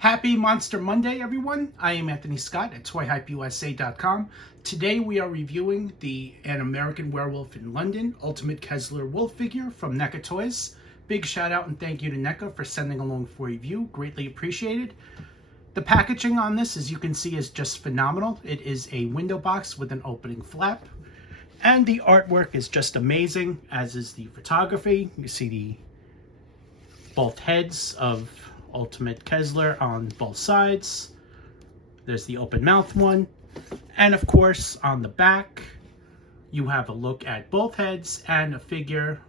Happy Monster Monday, everyone. I am Anthony Scott at ToyHypeUSA.com. Today we are reviewing An American Werewolf in London Ultimate Kessler Wolf figure from NECA Toys. Big shout out and thank you to NECA for sending along for review. Greatly appreciated. The packaging on this, as you can see, is just phenomenal. It is a window box with an opening flap. And the artwork is just amazing, as is the photography. You see both heads of Ultimate Kessler on both sides. There's the open mouth one. And of course, on the back, you have a look at both heads and a figure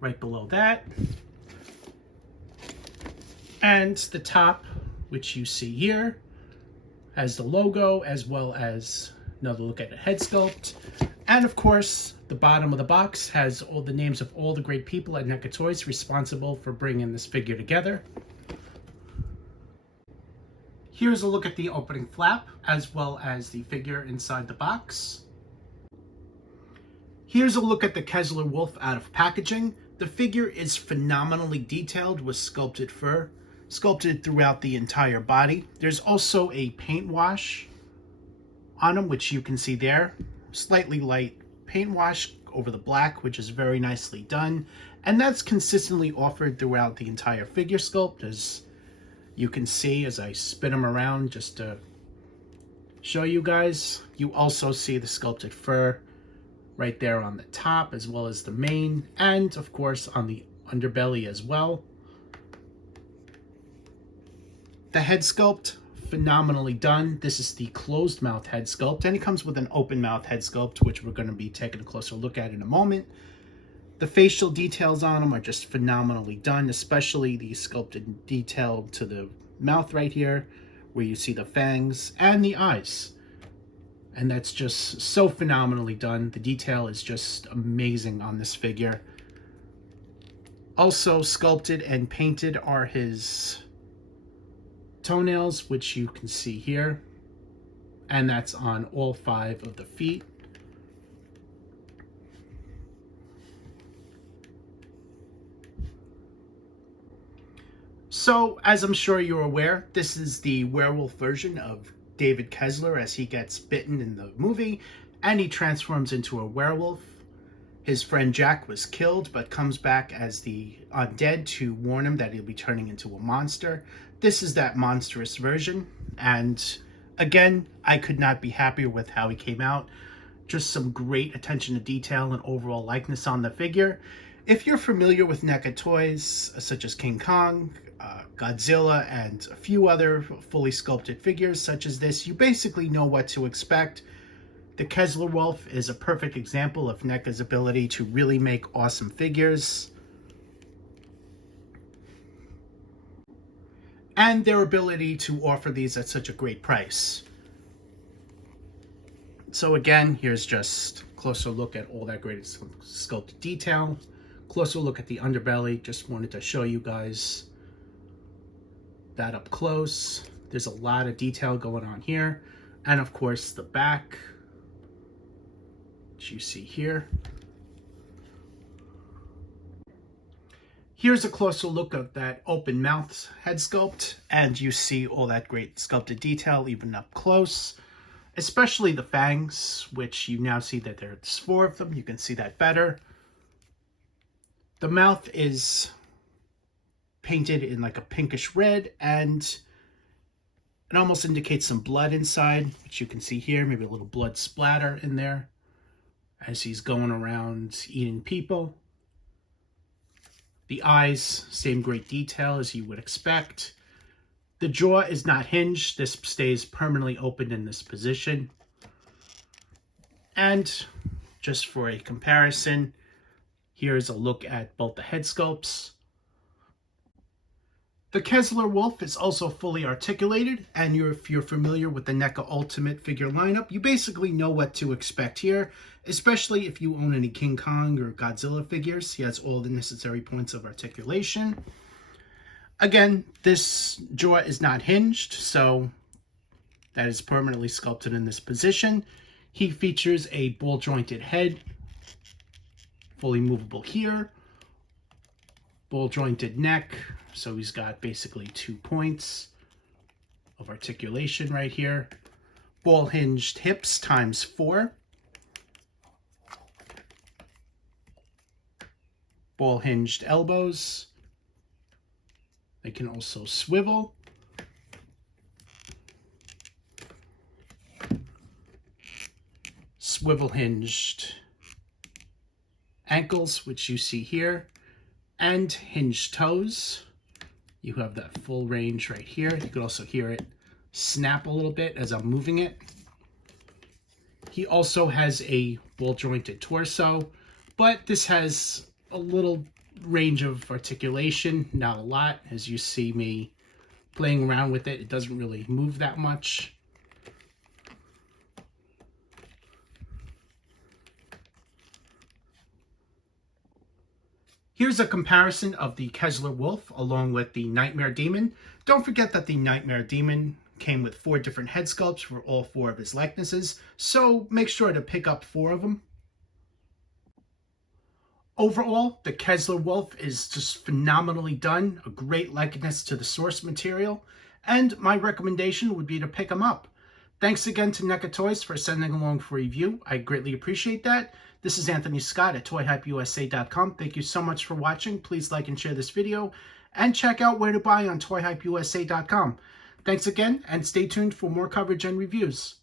right below that. And the top, which you see here, has the logo as well as another look at the head sculpt. And of course, the bottom of the box has all the names of all the great people at NECA Toys responsible for bringing this figure together. Here's a look at the opening flap as well as the figure inside the box. Here's a look at the Kessler Wolf out of packaging. The figure is phenomenally detailed with sculpted fur, sculpted throughout the entire body. There's also a paint wash on him, which you can see there. Slightly light paint wash over the black, which is very nicely done. And that's consistently offered throughout the entire figure sculpt, as you can see as I spin him around just to show you guys. You also see the sculpted fur right there on the top, as well as the mane, and of course on the underbelly as well. The head sculpt, phenomenally done. This is the closed mouth head sculpt, and it comes with an open mouth head sculpt, which we're going to be taking a closer look at in a moment. The facial details on them are just phenomenally done, especially the sculpted detail to the mouth right here, where you see the fangs and the eyes. And that's just so phenomenally done. The detail is just amazing on this figure. Also sculpted and painted are his toenails, which you can see here, and that's on all 5 of the feet. So, as I'm sure you're aware, this is the werewolf version of David Kessler as he gets bitten in the movie, and he transforms into a werewolf. His friend Jack was killed, but comes back as the Undead to warn him that he'll be turning into a monster. This is that monstrous version, and again, I could not be happier with how he came out. Just some great attention to detail and overall likeness on the figure. If you're familiar with NECA Toys, such as King Kong, Godzilla, and a few other fully sculpted figures such as this, you basically know what to expect. The Kessler Wolf is a perfect example of NECA's ability to really make awesome figures, and their ability to offer these at such a great price. So again, here's just a closer look at all that great sculpted detail. Closer look at the underbelly. Just wanted to show you guys that up close. There's a lot of detail going on here. And of course the back, which you see here. Here's a closer look at that open mouth head sculpt, and you see all that great sculpted detail even up close, especially the fangs, which you now see that there's 4 of them. You can see that better. The mouth is painted in like a pinkish red, and it almost indicates some blood inside, which you can see here, maybe a little blood splatter in there as he's going around eating people. The eyes, same great detail as you would expect. The jaw is not hinged. This stays permanently open in this position. And just for a comparison, here's a look at both the head sculpts. The Kessler Wolf is also fully articulated, and if you're familiar with the NECA Ultimate figure lineup, you basically know what to expect here, especially if you own any King Kong or Godzilla figures. He has all the necessary points of articulation. Again, this jaw is not hinged, so that is permanently sculpted in this position. He features a ball-jointed head, fully movable here, ball-jointed neck, So he's got basically 2 points of articulation right here. Ball hinged hips times 4. Ball hinged elbows. They can also swivel. Swivel hinged ankles, which you see here, and hinged toes. You have that full range right here. You could also hear it snap a little bit as I'm moving it. He also has a ball jointed torso, but this has a little range of articulation, not a lot. As you see me playing around with it, it doesn't really move that much. Here's a comparison of the Kessler Wolf along with the Nightmare Demon. Don't forget that the Nightmare Demon came with 4 different head sculpts for all 4 of his likenesses, so make sure to pick up 4 of them. Overall, the Kessler Wolf is just phenomenally done, a great likeness to the source material, and my recommendation would be to pick them up. Thanks again to NECA Toys for sending along for review. I greatly appreciate that. This is Anthony Scott at ToyHypeUSA.com. Thank you so much for watching. Please like and share this video, and check out where to buy on ToyHypeUSA.com. Thanks again, and stay tuned for more coverage and reviews.